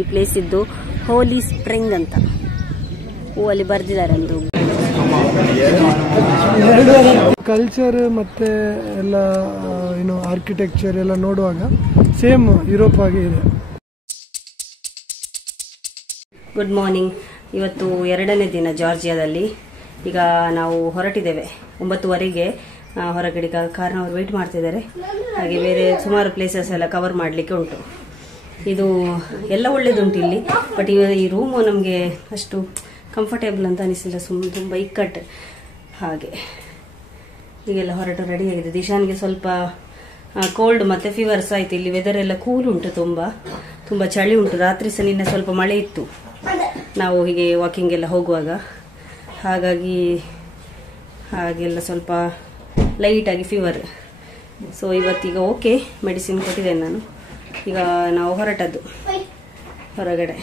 ಈ ಪ್ಲೇಸ್ ಇದ್ದು ಹೋಲಿ ಸ್ಪ್ರಿಂಗ್ ಅಂತ ಅಲ್ಲಿ ಬರ್ದಿದ್ದಾರೆ ಒಂದು ಕಲ್ಚರ್ ಮತ್ತೆ ಎಲ್ಲ ಏನು ಆರ್ಕಿಟೆಕ್ಚರ್ ಎಲ್ಲ ನೋಡುವಾಗ ಸೇಮ್ ಯುರೋಪ್ ಆಗಿ ಇದೆ. Good morning. ಇವತ್ತು 2ನೇ ದಿನ ಜಾರ್ಜಿಯಾದಲ್ಲಿ. ಈಗ ನಾವು ಹೊರಟಿದ್ದೇವೆ 9:15ಗೆ. ಹೊರಗಡೆ ಕಾರ್ನವರು ವೇಟ್ ಮಾಡ್ತಿದ್ದಾರೆ. ಹಾಗೆ ಬೇರೆ ಸುಮಾರು ಪ್ಲೇಸಸ್ ಎಲ್ಲ ಕವರ್ ಮಾಡಲಿಕ್ಕೆ ಉಂಟು. ಇದು ಎಲ್ಲ ಒಳ್ಳೇದುಂಟು ಇಲ್ಲಿ, ಬಟ್ ಈ ರೂಮು ನಮಗೆ ಅಷ್ಟು ಕಂಫರ್ಟೇಬಲ್ ಅಂತ ಅನಿಸಿಲ್ಲ. ತುಂಬ ಇಕ್ಕಟ್ಟು. ಹಾಗೆ ಈಗೆಲ್ಲ ಹೊರಟು ರೆಡಿ ಆಗಿದೆ. ದಿಶಾನ್ಗೆ ಸ್ವಲ್ಪ ಕೋಲ್ಡ್ ಮತ್ತು ಫೀವರ್ಸ್ ಆಯಿತು. ಇಲ್ಲಿ ವೆದರ್ ಎಲ್ಲ ಕೂಲ್ ಉಂಟು, ತುಂಬ ಚಳಿ ಉಂಟು. ರಾತ್ರಿ ಸಹ ನಿನ್ನೆ ಸ್ವಲ್ಪ ಮಳೆ ಇತ್ತು ನಾವು ಹೀಗೆ ವಾಕಿಂಗ್ ಎಲ್ಲ ಹೋಗುವಾಗ. ಹಾಗೆಲ್ಲ ಸ್ವಲ್ಪ ಲೈಟಾಗಿ ಫೀವರ್. ಸೊ ಇವತ್ತೀಗ ಓಕೆ, ಮೆಡಿಸಿನ್ ಕೊಟ್ಟಿದ್ದೇನೆ ನಾನು. ಈಗ ನಾವು ಹೊರಟದ್ದು ಹೊರಗಡೆ.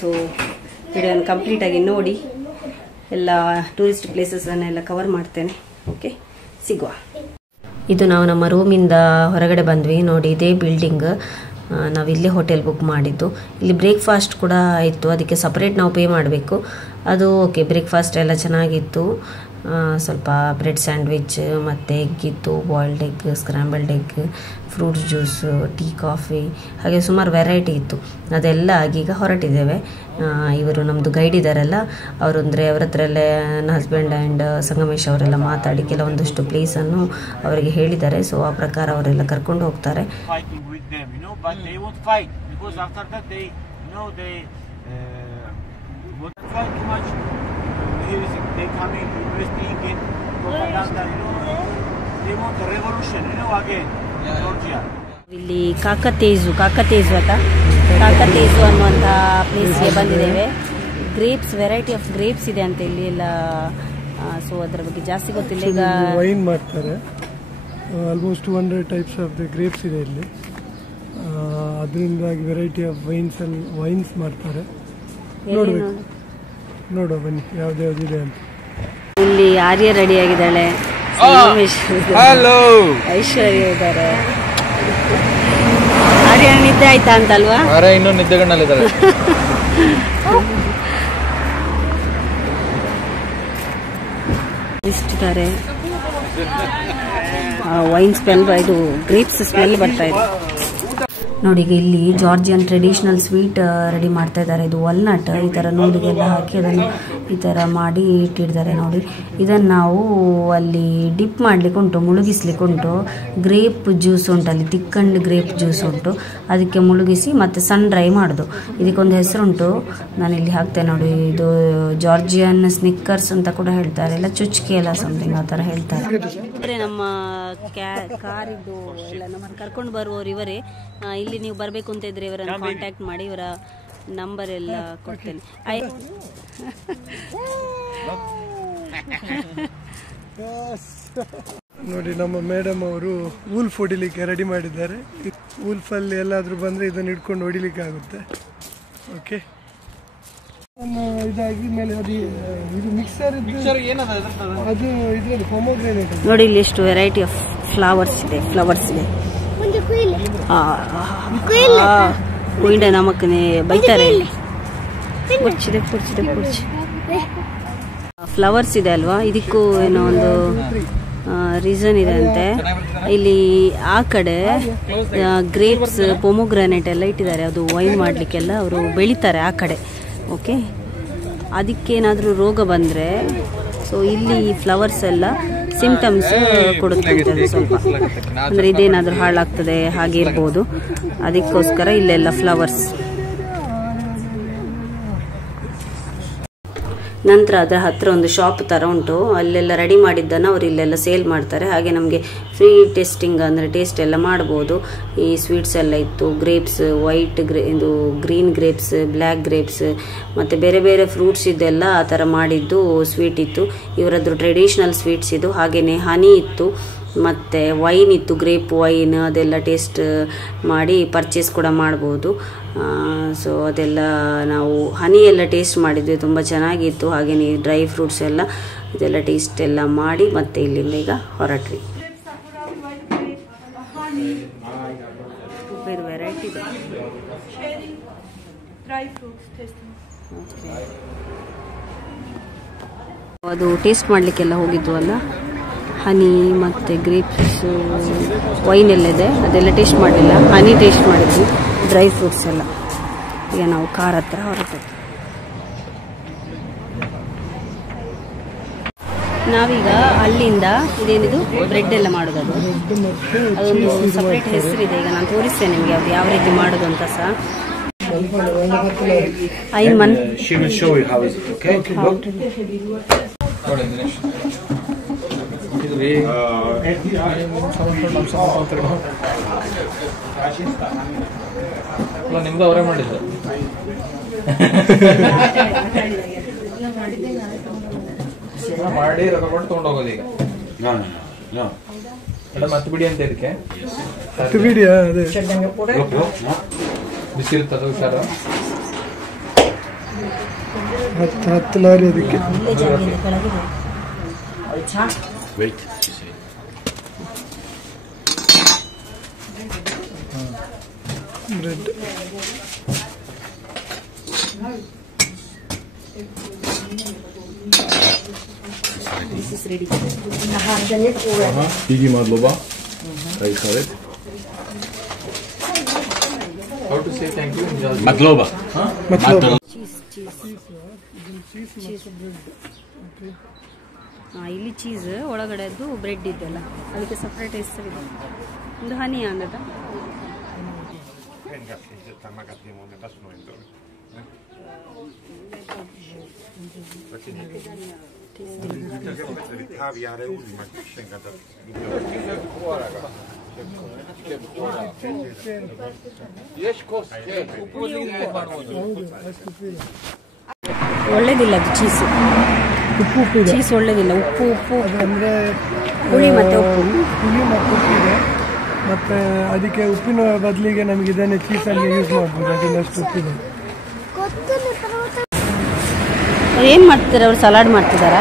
ಸೊ ವಿಡಿಯೋನ ಕಂಪ್ಲೀಟಾಗಿ ನೋಡಿ, ಎಲ್ಲ ಟೂರಿಸ್ಟ್ ಪ್ಲೇಸಸನ್ನೆಲ್ಲ ಕವರ್ ಮಾಡ್ತೇನೆ. ಓಕೆ, ಸಿಗುವ. ಇದು ನಾವು ನಮ್ಮ ರೂಮಿಂದ ಹೊರಗಡೆ ಬಂದ್ವಿ. ನೋಡಿ, ಇದೇ ಬಿಲ್ಡಿಂಗ್. ನಾವಿಲ್ಲೇ ಹೋಟೆಲ್ ಬುಕ್ ಮಾಡಿದ್ದು. ಇಲ್ಲಿ ಬ್ರೇಕ್ಫಾಸ್ಟ್ ಕೂಡ ಇತ್ತು, ಅದಕ್ಕೆ ಸಪ್ರೇಟ್ ನಾವು ಪೇ ಮಾಡಬೇಕು. ಅದು ಓಕೆ, ಬ್ರೇಕ್ಫಾಸ್ಟ್ ಎಲ್ಲ ಚೆನ್ನಾಗಿತ್ತು. ಸ್ವಲ್ಪ ಬ್ರೆಡ್ ಸ್ಯಾಂಡ್ವಿಚ್ ಮತ್ತು ಎಗ್ ಇತ್ತು, boiled egg, scrambled egg, fruits juice, tea, coffee, ಹಾಗೆ ಸುಮಾರು ವೆರೈಟಿ ಇತ್ತು. ಅದೆಲ್ಲ ಆಗಿ ಈಗ ಹೊರಟಿದ್ದೇವೆ. ಇವರು ನಮ್ಮದು ಗೈಡ್ ಇದ್ದಾರಲ್ಲ, ಅವರು ಅಂದರೆ ಅವರ ಹತ್ರ ಎಲ್ಲ ನನ್ನ ಹಸ್ಬೆಂಡ್ ಆ್ಯಂಡ್ ಸಂಗಮೇಶ್ ಅವರೆಲ್ಲ ಮಾತಾಡಿ ಕೆಲವೊಂದಷ್ಟು ಪ್ಲೇಸನ್ನು ಅವರಿಗೆ ಹೇಳಿದ್ದಾರೆ. ಸೊ ಆ ಪ್ರಕಾರ ಅವರೆಲ್ಲ ಕರ್ಕೊಂಡು ಹೋಗ್ತಾರೆ. They come in investing in propaganda, they want the revolution, again, Georgia. ಇಲ್ಲಿ ಕಾಕತೇಜು ಅನ್ನುವಂಥ ಪ್ಲೇಸ್ಗೆ ಬಂದಿದ್ದೇವೆ. ಗ್ರೇಪ್ಸ್, ವೆರೈಟಿ ಆಫ್ ಗ್ರೇಪ್ಸ್ ಇದೆ ಅಂತ ಇಲ್ಲಿ ಎಲ್ಲ. ಸೊ ಅದರ ಬಗ್ಗೆ ಜಾಸ್ತಿ ಗೊತ್ತಿಲ್ಲ. ಈಗ ವೈನ್ ಮಾಡ್ತಾರೆ, almost 200 types of the grapes ಇದೆ ಇಲ್ಲಿ. ಅದರಿಂದಾಗಿ ವೆರೈಟಿ ಆಫ್ ವೈನ್ಸ್ ಮಾಡ್ತಾರೆ. ನೋಡುವ ಬನ್ನಿ ಯಾವ್ದಿದೆ ಅಂತ. ಇಲ್ಲಿ ಆರ್ಯ ರೆಡಿ ಆಗಿದ್ದಾಳೆ, ಐಶ್ವರ್ಯ ಇದ್ದಾರೆ. ಆರ್ಯ ನಿದ್ದೆ ಆಯ್ತಾ ಅಂತಲ್ವಾ? ಇನ್ನೂ ನಿದ್ದೆಗಣ್ಣಲ್ಲಿದ್ದಾರೆ. ಇಷ್ಟಿದ್ದಾರೆ. ವೈನ್ ಸ್ಮೆಲ್, ಇದು ಗ್ರೇಪ್ಸ್ ಸ್ಮೆಲ್ ಬರ್ತಾ ಇದೆ. ನೋಡಿ, ಈಗ ಇಲ್ಲಿ ಜಾರ್ಜಿಯನ್ ಟ್ರೆಡಿಷನಲ್ ಸ್ವೀಟ್ ರೆಡಿ ಮಾಡ್ತಾ ಇದ್ದಾರೆ. ಇದು ವಾಲ್ನಟ್ ಈ ಥರ ನೂಲಿಗೆಲ್ಲ ಹಾಕಿ ಅದನ್ನು ಈ ಥರ ಮಾಡಿ ಇಟ್ಟಿದ್ದಾರೆ. ನೋಡಿ, ಇದನ್ನು ನಾವು ಅಲ್ಲಿ ಡಿಪ್ ಮಾಡಲಿಕ್ಕೆ ಉಂಟು, ಮುಳುಗಿಸ್ಲಿಕ್ಕೆ ಉಂಟು. ಗ್ರೇಪ್ ಜ್ಯೂಸ್ ಉಂಟು, ಅಲ್ಲಿ ತಿಕ್ಕಂಡ್ ಗ್ರೇಪ್ ಜ್ಯೂಸ್ ಉಂಟು, ಅದಕ್ಕೆ ಮುಳುಗಿಸಿ ಮತ್ತು ಸನ್ ಡ್ರೈ ಮಾಡೋದು. ಇದಕ್ಕೊಂದು ಹೆಸರುಂಟು, ನಾನು ಇಲ್ಲಿ ಹಾಕ್ತೇನೆ ನೋಡಿ. ಇದು ಜಾರ್ಜಿಯನ್ ಸ್ನಿಕ್ಕರ್ಸ್ ಅಂತ ಕೂಡ ಹೇಳ್ತಾರೆ, ಎಲ್ಲ ಚುಚ್ಕಿ ಎಲ್ಲ ಸಮಥಿಂಗ್ ಆ ಥರ ಹೇಳ್ತಾರೆ. ನಮ್ಮ ಕಾರಿದ್ದು ಎಲ್ಲ ನಮ್ಮನ್ನು ಕರ್ಕೊಂಡು ಬರುವವರು ಇವರೇ. ಇಲ್ಲಿ ನೀವು ಬರಬೇಕು ಅಂತ ಇದ್ರೆ ಇವರನ್ನು ಕಾಂಟ್ಯಾಕ್ಟ್ ಮಾಡಿ, ಇವರ ನಂಬರ್ ಎಲ್ಲ ಕೊಡ್ತೇನೆ. ನೋಡಿ, ನಮ್ಮ ಮೇಡಮ್ ಅವರು ವೂಲ್ಫ್ ಹೊಡಿಲಿಕ್ಕೆ ರೆಡಿ ಮಾಡಿದ್ದಾರೆ. ವೂಲ್ಫಲ್ಲಿ ಎಲ್ಲಾದ್ರೂ ಬಂದ್ರೆ ಇದನ್ನು ಇಟ್ಕೊಂಡು ಹೊಡಿಲಿಕ್ಕೆ ಆಗುತ್ತೆ. ಓಕೆ, ಇದಾಗಿ ಮೇಲೆ ಅದು ಇದು ಮಿಕ್ಸರ್ ಅದು ಇದ್ರಲ್ಲಿ ಪೊಮೊಗ್ರಾನೇಟ್. ನೋಡಿ, ಇಲ್ಲಿ ಎಷ್ಟು ವೆರೈಟಿ ಆಫ್ ಫ್ಲವರ್ಸ್ ಇದೆ. ಕುಯ್ಡ ನಮಕ್ಕನೆ ಬೈತಾರೆ. ಕುರ್ಚಿದೆ ಫ್ಲವರ್ಸ್ ಇದೆ ಅಲ್ವಾ, ಇದಕ್ಕೂ ಏನೋ ಒಂದು ರೀಸನ್ ಇದೆ ಅಂತೆ. ಇಲ್ಲಿ ಆ ಕಡೆ ಗ್ರೇಪ್ಸ್, ಪೊಮೊಗ್ರಾನೇಟ್ ಎಲ್ಲ ಇಟ್ಟಿದ್ದಾರೆ. ಅದು ವೈನ್ ಮಾಡಲಿಕ್ಕೆಲ್ಲ ಅವರು ಬೆಳಿತಾರೆ ಆ ಕಡೆ. ಓಕೆ, ಅದಕ್ಕೇನಾದರೂ ರೋಗ ಬಂದರೆ ಸೊ ಇಲ್ಲಿ ಫ್ಲವರ್ಸ್ ಎಲ್ಲ ಸಿಂಪ್ಟಮ್ಸ್ ಕೊಡುತ್ತೆ ಸ್ವಲ್ಪ. ಅಂದರೆ ಇದೇನಾದರೂ ಹಾಳಾಗ್ತದೆ ಹಾಗೆ ಇರ್ಬೋದು, ಅದಕ್ಕೋಸ್ಕರ ಇಲ್ಲೆಲ್ಲ ಫ್ಲವರ್ಸ್. ನಂತರ ಅದರ ಹತ್ತಿರ ಒಂದು ಶಾಪ್ ಥರ ಉಂಟು, ಅಲ್ಲೆಲ್ಲ ರೆಡಿ ಮಾಡಿದ್ದನ್ನು ಅವರು ಇಲ್ಲೆಲ್ಲ ಸೇಲ್ ಮಾಡ್ತಾರೆ. ಹಾಗೆ ನಮಗೆ ಫ್ರೀ ಟೆಸ್ಟಿಂಗ್ ಅಂದರೆ ಟೇಸ್ಟ್ ಎಲ್ಲ ಮಾಡ್ಬೋದು. ಈ ಸ್ವೀಟ್ಸ್ ಎಲ್ಲ ಇತ್ತು, ಗ್ರೇಪ್ಸ್, ಇದು ಗ್ರೀನ್ ಗ್ರೇಪ್ಸ್, ಬ್ಲ್ಯಾಕ್ ಗ್ರೇಪ್ಸ್ ಮತ್ತು ಬೇರೆ ಬೇರೆ ಫ್ರೂಟ್ಸ್ ಇದೆಲ್ಲ ಆ ಥರ ಮಾಡಿದ್ದು ಸ್ವೀಟ್ ಇತ್ತು. ಇವರದ್ದು ಟ್ರೆಡಿಷ್ನಲ್ ಸ್ವೀಟ್ಸ್ ಇದು. ಹಾಗೆಯೇ ಹನಿ ಇತ್ತು ಮತ್ತು ವೈನ್ ಇತ್ತು, ಗ್ರೇಪ್ ವೈನ್, ಅದೆಲ್ಲ ಟೇಸ್ಟ್ ಮಾಡಿ ಪರ್ಚೇಸ್ ಕೂಡ ಮಾಡ್ಬೋದು. ಸೊ ಅದೆಲ್ಲ ನಾವು ಹನಿ ಎಲ್ಲ ಟೇಸ್ಟ್ ಮಾಡಿದ್ವಿ, ತುಂಬ ಚೆನ್ನಾಗಿತ್ತು. ಹಾಗೆಯೇ ಡ್ರೈ ಫ್ರೂಟ್ಸ್ ಎಲ್ಲ ಇದೆಲ್ಲ ಟೇಸ್ಟ್ ಎಲ್ಲ ಮಾಡಿ ಮತ್ತೆ ಇಲ್ಲಿಂದ ಈಗ ಹೊರಟ್ವಿ. ವೆರೈಟಿ ಇದೆ. Cherry, dry fruits tasting. ಅದು ಟೇಸ್ಟ್ ಮಾಡಲಿಕ್ಕೆಲ್ಲ ಹೋಗಿದ್ವಲ್ಲ, ಹನಿ ಮತ್ತು ಗ್ರೇಪ್ಸ್ ವೈನ್ ಎಲ್ಲ ಇದೆ, ಅದೆಲ್ಲ ಟೇಸ್ಟ್ ಮಾಡಲಿಲ್ಲ. ಹನಿ ಟೇಸ್ಟ್ ಮಾಡಿದ್ವಿ, ಡ್ರೈ ಫ್ರೂಟ್ಸ್ ಎಲ್ಲ. ಈಗ ನಾವು ಕಾರ್ ಹತ್ರ ಹೊರಟದ್ದು. ನಾವೀಗ ಅಲ್ಲಿಂದ ಇದೇನಿದು ಬ್ರೆಡ್ ಎಲ್ಲ ಮಾಡೋದು, ಅದೊಂದು ಸಪ್ರೇಟ್ ಹೆಸರಿದೆ. ಈಗ ನಾನು ತೋರಿಸ್ತೇನೆ ನಿಮಗೆ ಅದು ಯಾವ ರೀತಿ ಮಾಡೋದು ಅಂತ ಸಹ. She will show you how is it, okay? ನಿಮ್ದು ಅವರೇ ಮಾಡಿದ್ರು ಮಾಡಿ ರೊಕ್ಕ ಕೊಟ್ಟು ತಗೊಂಡು ಹೋಗೋದು ಈಗ. ಮತ್ತೆ ಬಿಡಿ ಅಂತ ಇದಕ್ಕೆ ಬಿಸಿ ಇರ್ತದೆ ಹುಷಾರು. 10 ಲಾರಿ ಅದಕ್ಕೆ. Wait. Bread. This is ready. ಹೀಗೆ ಮೊದಲೊಬ್ಬ How to say thank you in Jazz? Matloba. ಇಲ್ಲಿ ಚೀಸ್ ಒಳಗಡೆ ಅದು ಬ್ರೆಡ್ ಇದೆಲ್ಲ, ಅದಕ್ಕೆ ಸಪ್ರೇಟ್ ಹೆಸರಿದೆ. ಒಂದು ಹನಿ ಅನ್ನದ ಒಳ್ಳೇದಿಲ್ಲ ಅದು ಚೀಸ್. ಚೀಸ್ ಒಳ್ಳೇದಿಲ್ಲ. ಉಪ್ಪು ಅಂದ್ರೆ ಹುಳಿ ಮತ್ತೆ ಉಪ್ಪು. ಹುಳಿ ಮತ್ತು ಉಪ್ಪಿದೆ. ಮತ್ತೆ ಅದಕ್ಕೆ ಉಪ್ಪಿನ ಬದಲಿಗೆ ನಮಗೆ ಇದನ್ನೇ ಚೀಸಲ್ಲಿ ಯೂಸ್ ಮಾಡ್ಬೋದು. ಅದನ್ನಷ್ಟು ಉಪ್ಪಿದೆ. ಏನು ಮಾಡ್ತಿದ್ದಾರೆ ಅವರು? ಸಲಾಡ್ ಮಾಡ್ತಿದ್ದಾರಾ?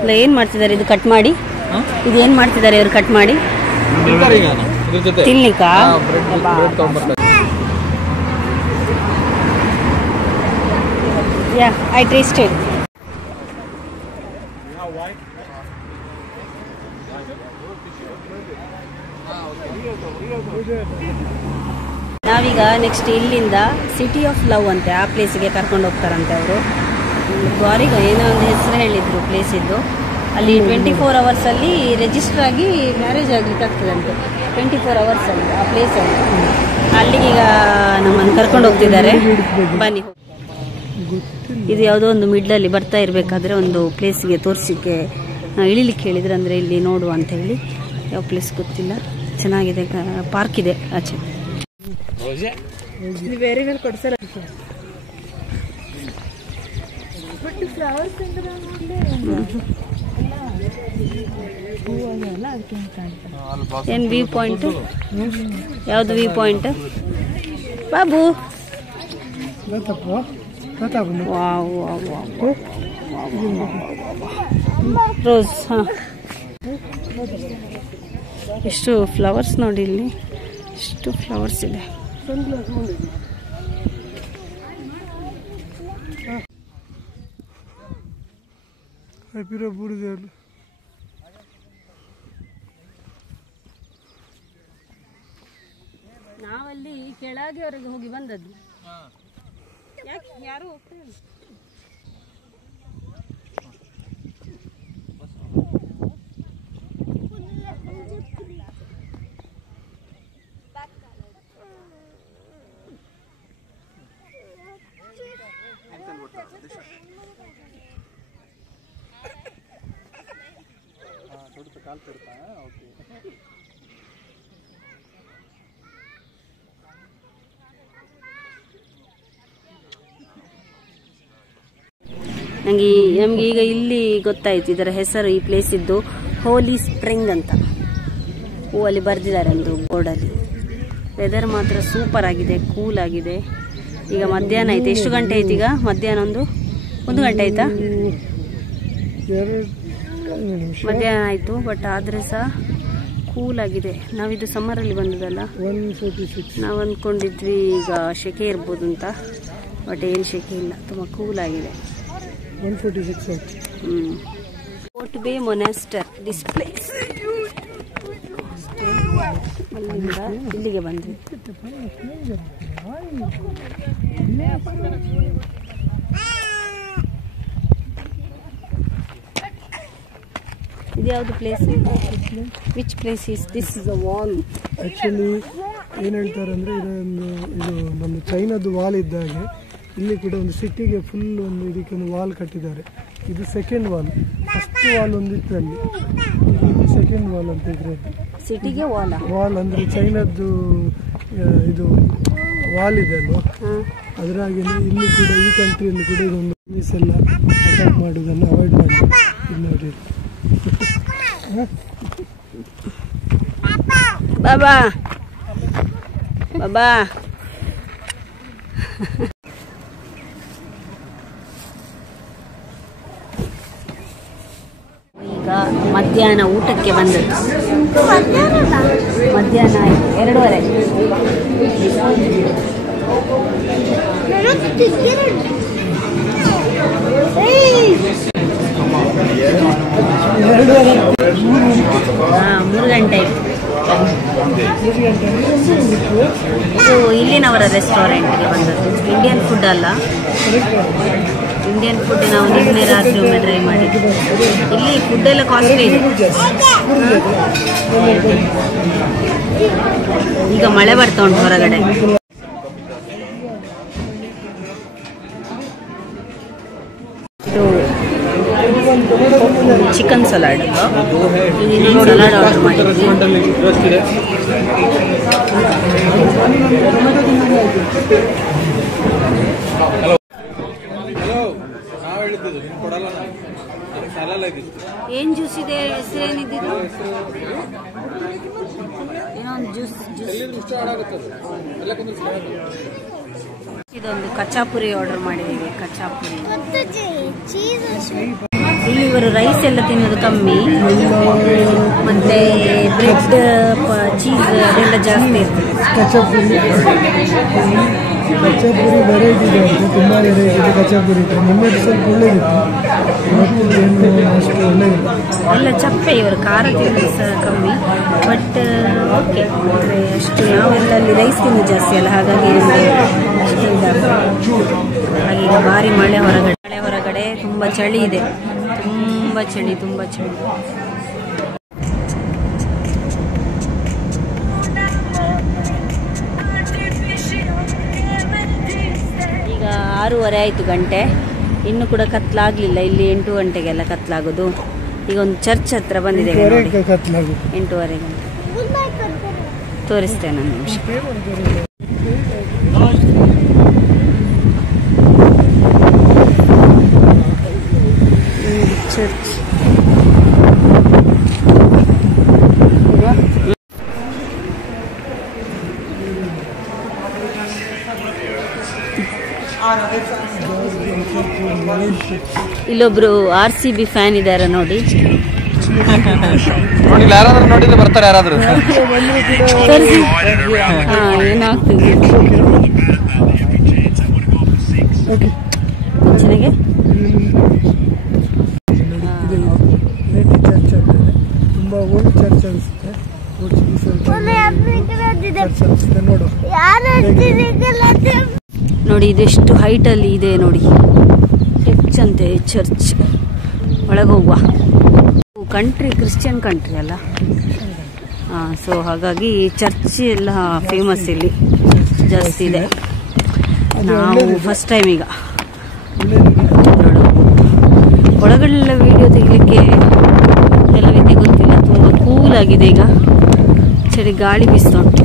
ಇಲ್ಲ, ಏನು ಮಾಡ್ತಿದ್ದಾರೆ? ಇದು ಕಟ್ ಮಾಡಿ, ಇದು ಏನು ಮಾಡ್ತಿದ್ದಾರೆ ಇವರು? ಕಟ್ ಮಾಡಿ ತಿನ್ಲಿಕ್ಕಾ? Yeah, I tasted. ನಾವೀಗ ನೆಕ್ಸ್ಟ್ ಇಲ್ಲಿಂದ ಸಿಟಿ ಆಫ್ ಲವ್ ಅಂತೆ ಆ ಪ್ಲೇಸಿಗೆ ಕರ್ಕೊಂಡು ಹೋಗ್ತಾರಂತೆ ಅವರು. ದ್ವಾರಿಗ ಏನೋ ಒಂದು ಹೆಸರು ಹೇಳಿದ್ರು ಪ್ಲೇಸ್ ಇದ್ದು. ಅಲ್ಲಿ 24 ಅವರ್ಸಲ್ಲಿ ರಿಜಿಸ್ಟರ್ ಆಗಿ ಮ್ಯಾರೇಜ್ ಆಗ್ಲಿಕ್ಕೆ ಆಗ್ತದಂತೆ. 24 ಅವರ್ಸಲ್ಲಿ ಆ ಪ್ಲೇಸಲ್ಲಿ. ಅಲ್ಲಿಗೀಗ ನಮ್ಮನ್ನು ಕರ್ಕೊಂಡು ಹೋಗ್ತಿದ್ದಾರೆ. ಬನ್ನಿ. ಇದು ಯಾವುದೋ ಒಂದು ಮಿಡ್ಲಲ್ಲಿ ಬರ್ತಾ ಇರಬೇಕಾದ್ರೆ ಒಂದು ಪ್ಲೇಸಿಗೆ ತೋರಿಸಿಕ್ಕೆ ಇಳಿಲಿಕ್ಕೆ ಹೇಳಿದ್ರೆ, ಅಂದರೆ ಇಲ್ಲಿ ನೋಡುವ ಅಂತ ಹೇಳಿ. ಯಾವ ಪ್ಲೇಸ್ ಗೊತ್ತಿಲ್ಲ, ಚೆನ್ನಾಗಿದೆ, ಪಾರ್ಕ್ ಇದೆ ಆಚೆ. ಬೇರೆ ಮೇಲೆ ಕೊಡ್ಸಲ್ಲ. ಬಟ್ ಫ್ಲವರ್ಸ್ ಏನು ವ್ಯೂ ಪಾಯಿಂಟ್? ಯಾವುದು ವ್ಯೂ ಪಾಯಿಂಟ್ ಬಾಬು? ರೋಸ್. ಹಾಂ, ಎಷ್ಟು ಫ್ಲವರ್ಸ್ ನೋಡಿ ಇಲ್ಲಿ, ಎಷ್ಟು ಫ್ಲವರ್ಸ್ ಇದೆ. ನಾವಲ್ಲಿ ಕೆಳಗೆವರೆಗೆ ಹೋಗಿ ಬಂದದ್ದು. ಯಾಕೆ ಯಾರು ಹೋಗ್ತೇವೆ? ನಮಗೆ ಈಗ ಇಲ್ಲಿ ಗೊತ್ತಾಯ್ತು ಇದರ ಹೆಸರು. ಈ ಪ್ಲೇಸ್ ಇದ್ದು ಹೋಲಿ ಸ್ಪ್ರಿಂಗ್ ಅಂತ ಅಲ್ಲಿ ಬರೆದಿದ್ದಾರೆ ಒಂದು ಬೋರ್ಡಲ್ಲಿ. ವೆದರ್ ಮಾತ್ರ ಸೂಪರ್ ಆಗಿದೆ, ಕೂಲ್ ಆಗಿದೆ. ಈಗ ಮಧ್ಯಾಹ್ನ ಆಯ್ತು. ಎಷ್ಟು ಗಂಟೆ ಆಯ್ತು ಈಗ? ಮಧ್ಯಾಹ್ನ ಒಂದು ಗಂಟೆ ಆಯ್ತಾ? ಮಧ್ಯಾಹ್ನ ಆಯಿತು. ಬಟ್ ಆದರೆ ಸಹ ಕೂಲ್ ಆಗಿದೆ. ನಾವಿದು ಸಮ್ಮರಲ್ಲಿ ಬಂದದಲ್ಲ, 146. ನಾವು ಅಂದ್ಕೊಂಡಿದ್ವಿ ಈಗ ಶೆಕೆ ಇರ್ಬೋದು ಅಂತ, ಬಟ್ ಏನು ಶೆಕೆ ಇಲ್ಲ, ತುಂಬ ಕೂಲ್ ಆಗಿದೆ. 146. ಫೋರ್ಟ್ ಬೇ ಮೊನಾಸ್ಟರ್ ಡಿಸ್ಪ್ಲೇಸ್. ಅಲ್ಲಿಂದ ಇಲ್ಲಿಗೆ ಬಂದ್ವಿ. ಇದ್ಯಾವುದು place? Which place is this? Is a wall. Actually ಏನು ಹೇಳ್ತಾರೆ ಅಂದರೆ ಇದು ನಮ್ಮ ಚೈನಾದು ವಾಲ್ ಇದ್ದಾಗೆ ಇಲ್ಲಿ ಕೂಡ ಒಂದು ಸಿಟಿಗೆ ಫುಲ್ ಒಂದು ಇದಕ್ಕೆ ಒಂದು ವಾಲ್ ಕಟ್ಟಿದ್ದಾರೆ. ಇದು ಸೆಕೆಂಡ್ ವಾಲ್. ಫಸ್ಟ್ ವಾಲ್ ಒಂದಿತ್ತು ಅಲ್ಲಿ, ಇದು ಸೆಕೆಂಡ್ ವಾಲ್ ಅಂತ ಇದ್ರೆ ಸಿಟಿಗೆ ವಾಲ್ ಅಂದರೆ ಚೈನಾದ್ದು ಇದು ವಾಲ್ ಇದೆ ಅಲ್ವಾ, ಅದರಾಗಿ ಇಲ್ಲಿ ಕೂಡ ಈ ಕಂಟ್ರಿಯಲ್ಲಿ ಕೂಡ ಇದೊಂದು ನ್ಯೂಸ್ ಎಲ್ಲ ಅಟ್ಯಾಕ್ ಮಾಡೋದನ್ನು ಅವಾಯ್ಡ್ ಮಾಡಬೇಕು. ಇದು ನೋಡಿ ಬಾಬಾ ಬಾಬಾ. ಈಗ ಮಧ್ಯಾಹ್ನ ಊಟಕ್ಕೆ ಬಂದದ್ದು. ಮಧ್ಯಾಹ್ನ ಆಯಿತು 2:30. ಹಾಂ, 3 ಗಂಟೆ ಆಯಿತು. ಇದು ಇಲ್ಲಿನವರ ರೆಸ್ಟೋರೆಂಟ್ಗೆ ಬಂದದ್ದು. ಇಂಡಿಯನ್ ಫುಡ್ ಅಲ್ಲ, ಇಂಡಿಯನ್ ಫುಡ್ ನಾವು ನಿನ್ನೆ ರಾತ್ರಿ ಒಮ್ಮೆ ಟ್ರೈ ಮಾಡಿದ್ವಿ. ಇಲ್ಲಿ ಫುಡ್ ಎಲ್ಲ ಕಾಸ್ಟ್ಲಿ ಇದೆ. ಈಗ ಮಳೆ ಬರ್ತಾ ಉಂಟು ಹೊರಗಡೆ. ಇದು ಚಿಕನ್ ಸಲಾಡ್. ಇನ್ನೊಂದು ಸಲಾಡ್ ಆರ್ಡರ್ ಮಾಡಿದ್ವಿ. ಏನ್ ಜ್ಯೂಸ್ ಇದೆ? ಹೆಸರೇನಿದ್ದು? ಏನೊಂದು ಜ್ಯೂಸ್. ಇದೊಂದು ಕಚಾಪುರಿ ಆರ್ಡರ್ ಮಾಡಿದ್ದೀವಿ. ಕಚಾಪುರಿ. ಇಲ್ಲಿ ಇವರು ರೈಸ್ ಎಲ್ಲ ತಿನ್ನೋದು ಕಮ್ಮಿ, ಮತ್ತೆ ಬ್ರೆಡ್, ಚೀಸ್ ಅದೆಲ್ಲ ಜಾಸ್ತಿ ಇರ್ತದೆ. ಕಚಾಪುರಿ ವೆರೈಟಿ ಇದೆ, ತುಂಬ ವೆರೈಟಿ ಇದೆ ಕಚಾಪುರಿ. ಮೊನ್ನೆ ಸ್ವಲ್ಪ ಒಳ್ಳೆದಿತ್ತು, ಅಷ್ಟು ಒಳ್ಳೆದಿಲ್ಲ. ಎಲ್ಲ ಚಪ್ಪೆ, ಇವರು ಖಾರ ತಿನ್ನೋದು ಸಹ ಕಮ್ಮಿ, ಬಟ್ ಓಕೆ. ಅಷ್ಟು ನಾವೆಲ್ಲ ಅಲ್ಲಿ ರೈಸ್ ತಿನ್ನೋದು ಜಾಸ್ತಿ ಅಲ್ಲ, ಹಾಗಾಗಿ ನಮಗೆ ಅಷ್ಟು ಇದಾಗ್ತದೆ. ಹಾಗೆ ಈಗ ಭಾರಿ ಮಳೆ ಹೊರಗಡೆ ತುಂಬ ಚಳಿ ಇದೆ. ತುಂಬ ಚಳಿ. ಈಗ 6:30 ಆಯಿತು ಗಂಟೆ, ಇನ್ನೂ ಕೂಡ ಕತ್ಲಾಗಲಿಲ್ಲ. ಇಲ್ಲಿ 8 ಗಂಟೆಗೆಲ್ಲ ಕತ್ಲಾಗೋದು. ಈಗ ಒಂದು ಚರ್ಚ್ ಹತ್ರ ಬಂದಿದೆ. 8:30 ಗಂಟೆ ತೋರಿಸ್ತೇನೆ ಒಂದು ನಿಮಿಷ. ಚರ್ಚ್. ಇಲ್ಲೊಬ್ರು RCB ಫ್ಯಾನ್ ಇದ್ದಾರೆ ನೋಡಿ. ಯಾರಾದ್ರೂ ನೋಡಿದ್ರೆ ಬರ್ತಾರೆ ಯಾರಾದ್ರೂ. ಏನಾಗ್ತದೆ ಚೆನ್ನಾಗಿ. ಚರ್ಚ್ ಆಗ್ತದೆ, ತುಂಬ ಓಲ್ಡ್ ಚರ್ಚ್ ಅನಿಸುತ್ತೆ. ನೋಡಿ ಇದೆಷ್ಟು ಹೈಟಲ್ಲಿ ಇದೆ ನೋಡಿ, ಹೆಚ್ಚಂತೆ ಚರ್ಚ್. ಒಳಗೆ ಹೋಗುವ. ಕಂಟ್ರಿ ಕ್ರಿಶ್ಚಿಯನ್ ಕಂಟ್ರಿ ಅಲ್ಲ, ಸೊ ಹಾಗಾಗಿ ಚರ್ಚ್ ಎಲ್ಲ ಫೇಮಸ್ ಇಲ್ಲಿ ಜಾಸ್ತಿ ಇದೆ. ನಾವು ಫಸ್ಟ್ ಟೈಮ್ ಈಗ ಒಳಗಡೆಲ್ಲ ವಿಡಿಯೋ ತೆಗಿಲಿಕ್ಕೆ ಕೆಲವಿದ್ದೆ ಗೊತ್ತಿಲ್ಲ. ತುಂಬ ಕೂಲ್ ಆಗಿದೆ ಈಗ, ಚಳಿ ಗಾಳಿ ಬೀಸ್ತಾ ಉಂಟು.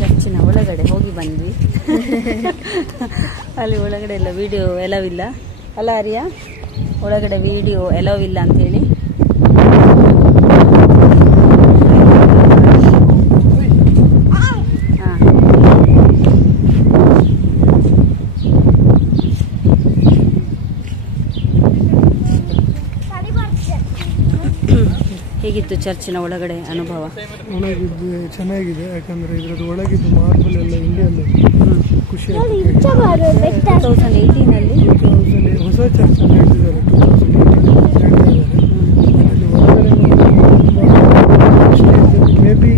ಚರ್ಚಿನ ಒಳಗಡೆ ಹೋಗಿ ಬಂದ್ವಿ. ಅಲ್ಲಿ ಒಳಗಡೆ ಎಲ್ಲ ವಿಡಿಯೋ ಎಲವಿಲ್ಲ ಅಲ್ಲ ಆರ್ಯ, ಒಳಗಡೆ ವಿಡಿಯೋ ಎಲವಿಲ್ಲ ಅಂತೇಳಿ. ಹೇಗಿತ್ತು ಚರ್ಚಿನ ಒಳಗಡೆ ಅನುಭವ? ಒಳಗಿದ್ದು ಚೆನ್ನಾಗಿದೆ, ಯಾಕಂದ್ರೆ ಇದ್ರದ್ದು ಒಳಗಿದ್ದು ಮಾರ್ಬಲ್ ಎಲ್ಲ ಇಂಡಿಯನ್ ಖುಷಿ ಆಯ್ತು. 2018 ಹೊಸ ಚರ್ಚ್ ಅಂತ ಹೇಳ್ತಿದ್ದಾರೆ, 2018 ಮೇ ಬಿ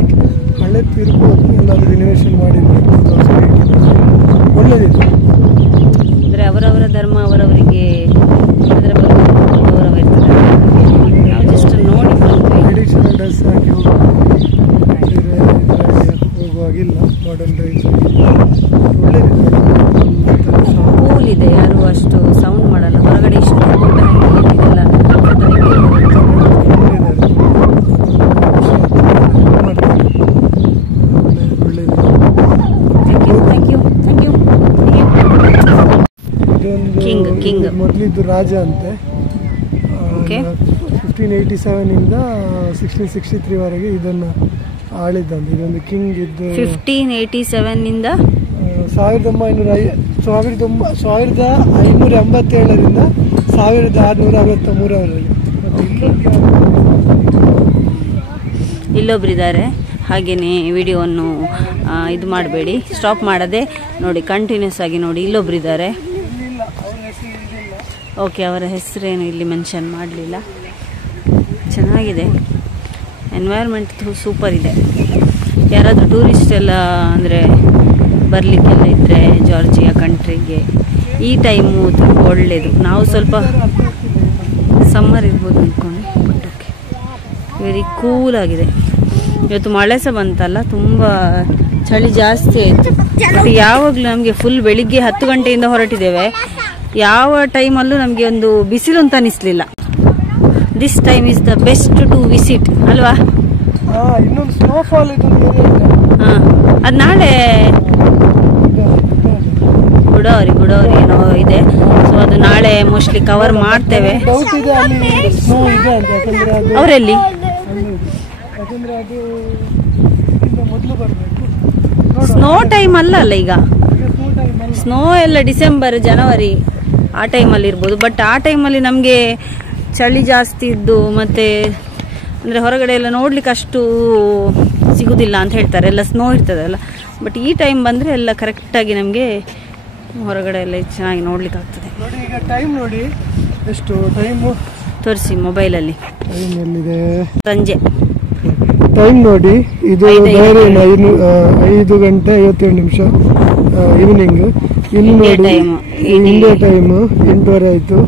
ಹಳೆತ್ತು ಇರ್ಬೋದು, ಎಲ್ಲಾದ್ರೂ ರಿನೋವೇಷನ್ ಮಾಡಿರ್ಬೇಕು. 2018 ಒಳ್ಳೆದಿದೆ. ಅಂದರೆ ಅವರವರ ಧರ್ಮ ಅವರವರಿಗೆ ಅದರ ಬಗ್ಗೆ ಗೌರವ ಇರ್ತದೆ. ನಾವು ಜಸ್ಟ್ ನೋಡಿ ಟ್ರೆಡಿಷನಲ್ ಡ್ರೆಸ್ ಹಾಕಿ ಹೋಗುವಾಗಿಲ್ಲ, ಮಾಡರ್ನ್ ಡ್ರೆಸ್ ಒಳ್ಳೆದಿದೆ. ಕೂಲ್ ಇದೆ, ಯಾರು ಅಷ್ಟು ಸೌಂಡ್ ಮಾಡಲ್ಲ. ಹೊರಗಡೆ ಇಷ್ಟು ಇದೆಲ್ಲ ಕಿಂಗ್ ಮೊದಲಿದ್ದು ರಾಜ ಅಂತೆ. 1587 ಇಂದ 1663 ವರೆಗೆ ಇದನ್ನ ಆಳಿದ್ದಂತೆ. ಇದೊಂದು ಕಿಂಗ್ ಇದ್ದು 1587 ಇಂದ 1587ರಿಂದ 1663 ಇಲ್ಲೊಬ್ರಿದ್ದಾರೆ. ಹಾಗೇನೆ ವಿಡಿಯೋವನ್ನು ಇದು ಮಾಡಬೇಡಿ, ಸ್ಟಾಪ್ ಮಾಡದೆ ನೋಡಿ, ಕಂಟಿನ್ಯೂಸ್ ಆಗಿ ನೋಡಿ. ಇಲ್ಲೊಬ್ರಿದ್ದಾರೆ. ಓಕೆ, ಅವರ ಹೆಸರೇನು ಇಲ್ಲಿ ಮೆನ್ಷನ್ ಮಾಡಲಿಲ್ಲ. ಚೆನ್ನಾಗಿದೆ, ಎನ್ವೈರ್ಮೆಂಟ್ ಸೂಪರ್ ಇದೆ. ಯಾರಾದರೂ ಟೂರಿಸ್ಟ್ ಎಲ್ಲ ಅಂದರೆ ಬರಲಿಕ್ಕೆಲ್ಲ ಇದ್ದರೆ ಜಾರ್ಜಿಯಾ ಕಂಟ್ರಿಗೆ ಈ ಟೈಮು ತುಂಬ ಒಳ್ಳೆಯದು. ನಾವು ಸ್ವಲ್ಪ ಸಮ್ಮರ್ ಇರ್ಬೋದು ಅಂದ್ಕೊಂಡು, ಬಟ್ ಓಕೆ, ವೆರಿ ಕೂಲ್ ಆಗಿದೆ. ಇವತ್ತು ಮಳೆ ಸಹ ಬಂತಲ್ಲ, ತುಂಬ ಚಳಿ ಜಾಸ್ತಿ ಆಯಿತು. ಬಟ್ ಯಾವಾಗಲೂ ನಮಗೆ ಫುಲ್ ಬೆಳಿಗ್ಗೆ 10 ಗಂಟೆಯಿಂದ ಹೊರಟಿದ್ದೇವೆ, ಯಾವ ಟೈಮಲ್ಲೂ ನಮಗೆ ಒಂದು ಬಿಸಿಲು ಅಂತ ಅನಿಸ್ಲಿಲ್ಲ. This time is the best to visit ಅಲ್ವಾ? ಇನ್ನೊಂದು ಸ್ನೋಫಾಲ್ ಅದು ನಾಳೆ ಗುಡೌರಿ ಏನೋ ಇದೆ. ಸೊ ಅದು ನಾಳೆ ಮೋಸ್ಟ್ಲಿ ಕವರ್ ಮಾಡ್ತೇವೆ. ಅವರೆಲ್ಲಿ ಸ್ನೋ ಟೈಮ್ ಅಲ್ಲ ಈಗ. ಸ್ನೋ ಎಲ್ಲ ಡಿಸೆಂಬರ್ ಜನವರಿ ಆ ಟೈಮಲ್ಲಿ ಇರ್ಬೋದು. ಬಟ್ ಆ ಟೈಮಲ್ಲಿ ನಮಗೆ ಚಳಿ ಜಾಸ್ತಿ ಇದ್ದು ಮತ್ತೆ ಅಂದರೆ ಹೊರಗಡೆ ಎಲ್ಲ ನೋಡ್ಲಿಕ್ಕೆ ಅಷ್ಟು ಸಿಗುದಿಲ್ಲ ಅಂತ ಹೇಳ್ತಾರೆ, ಎಲ್ಲ ಸ್ನೋ ಇರ್ತದಲ್ಲ. ಬಟ್ ಈ ಟೈಮ್ ಬಂದರೆ ಎಲ್ಲ ಕರೆಕ್ಟಾಗಿ ನಮಗೆ ಹೊರಗಡೆ ಎಲ್ಲ ಚೆನ್ನಾಗಿ ನೋಡ್ಲಿಕ್ಕೆ ಆಗ್ತದೆ. ಈಗ ಟೈಮ್ ನೋಡಿ, ಎಷ್ಟು ಟೈಮು ತೋರಿಸಿ ಮೊಬೈಲಲ್ಲಿ. ಟೈಮ್ ಎಲ್ಲಿದೆ? ಸಂಜೆ ಟೈಮ್ ನೋಡಿ, ಇದು 5 ಗಂಟೆ 57 ನಿಮಿಷ ಈವ್ನಿಂಗ್. ಇಲ್ಲಿ ನೋಡಿ ಇಂಡಿಯಾ ಟೈಮ್ 8:30 ಆಯ್ತು.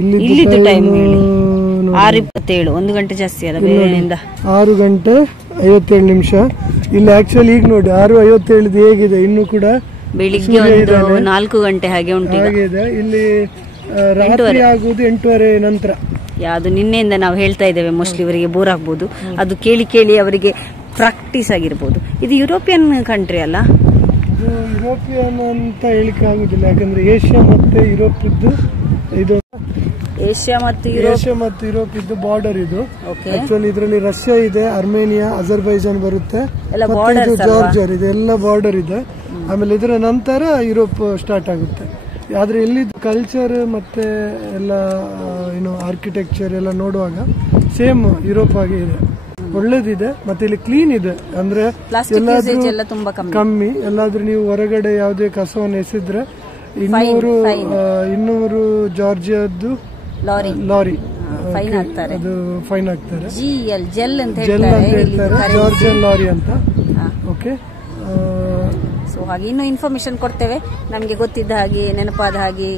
ಇಲ್ಲಿದ್ದು ಟೈಮ್ 6:27, 1 ಗಂಟೆ ಜಾಸ್ತಿ ಅಲ್ಲ ಬೇರೆಯಿಂದ. 6 ಗಂಟೆ 57 ನಿಮಿಷ. ಇಲ್ಲಿ ಆಕ್ಚುಲಿ ಈಗ ನೋಡಿ 6:57 ಹೇಗಿದೆ, ಇನ್ನು ಕೂಡ ಬೆಳಿಗ್ಗೆ ಒಂದು 4 ಗಂಟೆ ಹಾಗೆ ಉಂಟು. ಇಲ್ಲಿ ರಾತ್ರಿ ಆಗುವುದು 8:30 ನಂತರ. ಯಾವುದು ನಿನ್ನೆಯಿಂದ ನಾವು ಹೇಳ್ತಾ ಇದ್ದೇವೆ, ಮೋಸ್ಟ್ಲಿ ಇವರಿಗೆ ಬೋರ್ ಆಗ್ಬೋದು. ಅದು ಕೇಳಿ ಕೇಳಿ ಅವರಿಗೆ ಪ್ರಾಕ್ಟೀಸ್ ಆಗಿರ್ಬೋದು. ಇದು ಯುರೋಪಿಯನ್ ಕಂಟ್ರಿ ಅಲ್ಲ? ಇದು ಯುರೋಪಿಯನ್ ಅಂತ ಹೇಳಿಕೆ ಆಗುದಿಲ್ಲ, ಯಾಕಂದ್ರೆ ಏಷ್ಯಾ ಮತ್ತೆ ಯುರೋಪ್ ಇದ್ದು ಇದು ಏಷ್ಯಾ ಮತ್ತು ಯುರೋಪ್ ಇದ್ದು ಬಾರ್ಡರ್ ಇದು. ಆಕ್ಚುಲಿ ಇದರಲ್ಲಿ ರಷ್ಯಾ ಇದೆ, ಅರ್ಮೇನಿಯಾ, ಅಜರ್ಬೈಜಾನ್ ಬರುತ್ತೆ, ಜಾರ್ಜಿಯಾ ಇದೆ, ಎಲ್ಲ ಬಾರ್ಡರ್ ಇದೆ. ಆಮೇಲೆ ಇದರ ನಂತರ ಯುರೋಪ್ ಸ್ಟಾರ್ಟ್ ಆಗುತ್ತೆ. ಆದ್ರೆ ಇಲ್ಲಿ ಕಲ್ಚರ್ ಮತ್ತೆ ಎಲ್ಲ ಏನು ಆರ್ಕಿಟೆಕ್ಚರ್ ಎಲ್ಲ ನೋಡುವಾಗ ಸೇಮ್ ಯುರೋಪ್ ಆಗಿ ಇದೆ, ಒಳ್ಳೇದಿದೆ. ಮತ್ತೆ ಇಲ್ಲಿ ಕ್ಲೀನ್ ಇದೆ, ಅಂದ್ರೆ ಕಮ್ಮಿ. ಎಲ್ಲಾದ್ರೂ ನೀವು ಹೊರಗಡೆ ಯಾವುದೇ ಕಸವನ್ನು ಎಸೆದ್ರೆ 200 ಜಾರ್ಜಿಯಾದ್ದು ಲಾರಿ ಅದು ಫೈನ್ ಹಾಕ್ತಾರೆ. ಜೆಲ್ ಅಂತ ಹೇಳ್ತಾರೆ, ಜಾರ್ಜಿಯನ್ ಲಾರಿ ಅಂತ. ಓಕೆ, ಸೊ ಹಾಗೆ ಇನ್ನೂ ಇನ್ಫಾರ್ಮೇಶನ್ ಕೊಡ್ತೇವೆ, ನಮಗೆ ಗೊತ್ತಿದ್ದ ಹಾಗೆ, ನೆನಪಾದ ಹಾಗೆ.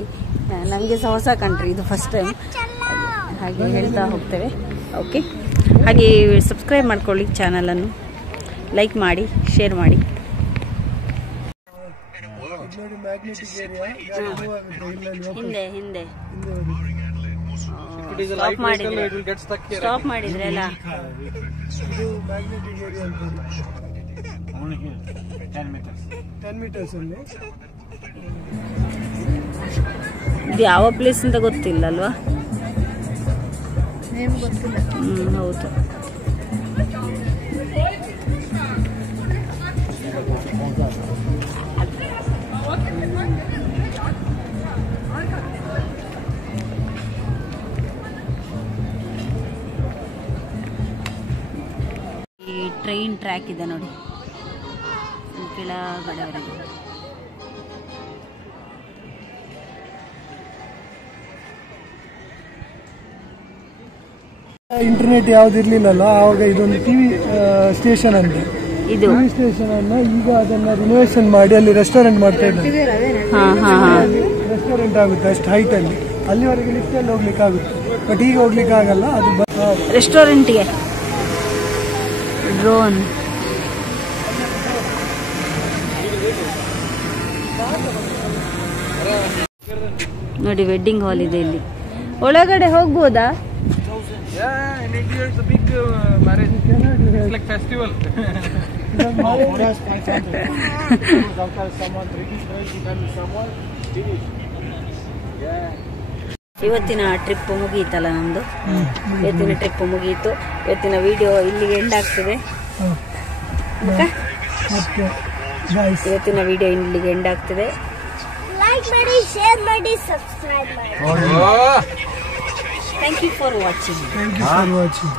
ನಮಗೆ ಸಹ ಹೊಸ ಕಂಟ್ರಿ ಇದು, ಫಸ್ಟ್ ಟೈಮ್, ಹಾಗೆ ಹೇಳ್ತಾ ಹೋಗ್ತೇವೆ. ಓಕೆ, ಹಾಗೆ ಸಬ್ಸ್ಕ್ರೈಬ್ ಮಾಡ್ಕೊಳ್ಳಿ, ಚಾನಲನ್ನು ಲೈಕ್ ಮಾಡಿ, ಶೇರ್ ಮಾಡಿ. ಹಿಂದೆ ಸ್ಟಾಪ್ ಮಾಡಿದ್ರೆ ಅಲ್ಲ. ಇದು ಯಾವ ಪ್ಲೇಸ್ ಅಂತ ಗೊತ್ತಿಲ್ಲ ಅಲ್ವಾ? ಹೌದು. ಟ್ರೈನ್ ಟ್ರ್ಯಾಕ್ ಇದೆ ನೋಡಿ, ಕೆಳಗಡೆವರೆಗೆ. ಇಂಟರ್ನೆಟ್ ಯಾವ್ದು ಇರ್ಲಿಲ್ಲಲ್ಲ, ಆವಾಗ ಇದೊಂದು ಟಿವಿ ಸ್ಟೇಷನ್ ಅಂತ. ಇದು ಟಿವಿ ಸ್ಟೇಷನ್ ಅನ್ನ ಈಗ ಅದನ್ನ ರಿನೋವೇಷನ್ ಮಾಡಿ ಅಲ್ಲಿ ರೆಸ್ಟೋರೆಂಟ್ ಮಾಡ್ತಾ ಇದ್ದಾರೆ. ರೆಸ್ಟೋರೆಂಟ್ ಆಗುತ್ತೆ ಅಷ್ಟು ಹೈಟ್ ಅಲ್ಲಿ, ಅಲ್ಲಿವರೆಗೆ ಲಿಫ್ಟ್ ಅಲ್ಲಿ ಹೋಗ್ಲಿಕ್ಕೆ ಆಗುತ್ತೆ, ಬಟ್ ಈಗ ಹೋಗ್ಲಿಕ್ಕೆ ಆಗಲ್ಲ. ಅದು ರೆಸ್ಟೋರೆಂಟ್ಗೆ ಡ್ರೋನ್. ನೋಡಿ ವೆಡ್ಡಿಂಗ್ ಹಾಲ್ ಇದೆ ಇಲ್ಲಿ. ಒಳಗಡೆ ಹೋಗ್ಬೋದಾ? Yeah, in India it's a big marriage. It's like festival. ಇವತ್ತಿನ ಟ್ರಿಪ್ ಮುಗಿಯಿತಲ್ಲ ನಮ್ದು. ಇವತ್ತಿನ ಟ್ರಿಪ್ ಮುಗಿಯಿತು. ಇವತ್ತಿನ ವಿಡಿಯೋ ಇಲ್ಲಿಗೆ ಎಂಡ್ ಆಗ್ತದೆ. ಇವತ್ತಿನ ವಿಡಿಯೋ ಇಲ್ಲಿಗೆ ಎಂಡ್ ಆಗ್ತದೆ. ಲೈಕ್ ಮಾಡಿ, ಶೇರ್ ಮಾಡಿ, ಸಬ್ಸ್ಕ್ರೈಬ್ ಮಾಡಿ. Thank you for watching. Thank you for watching.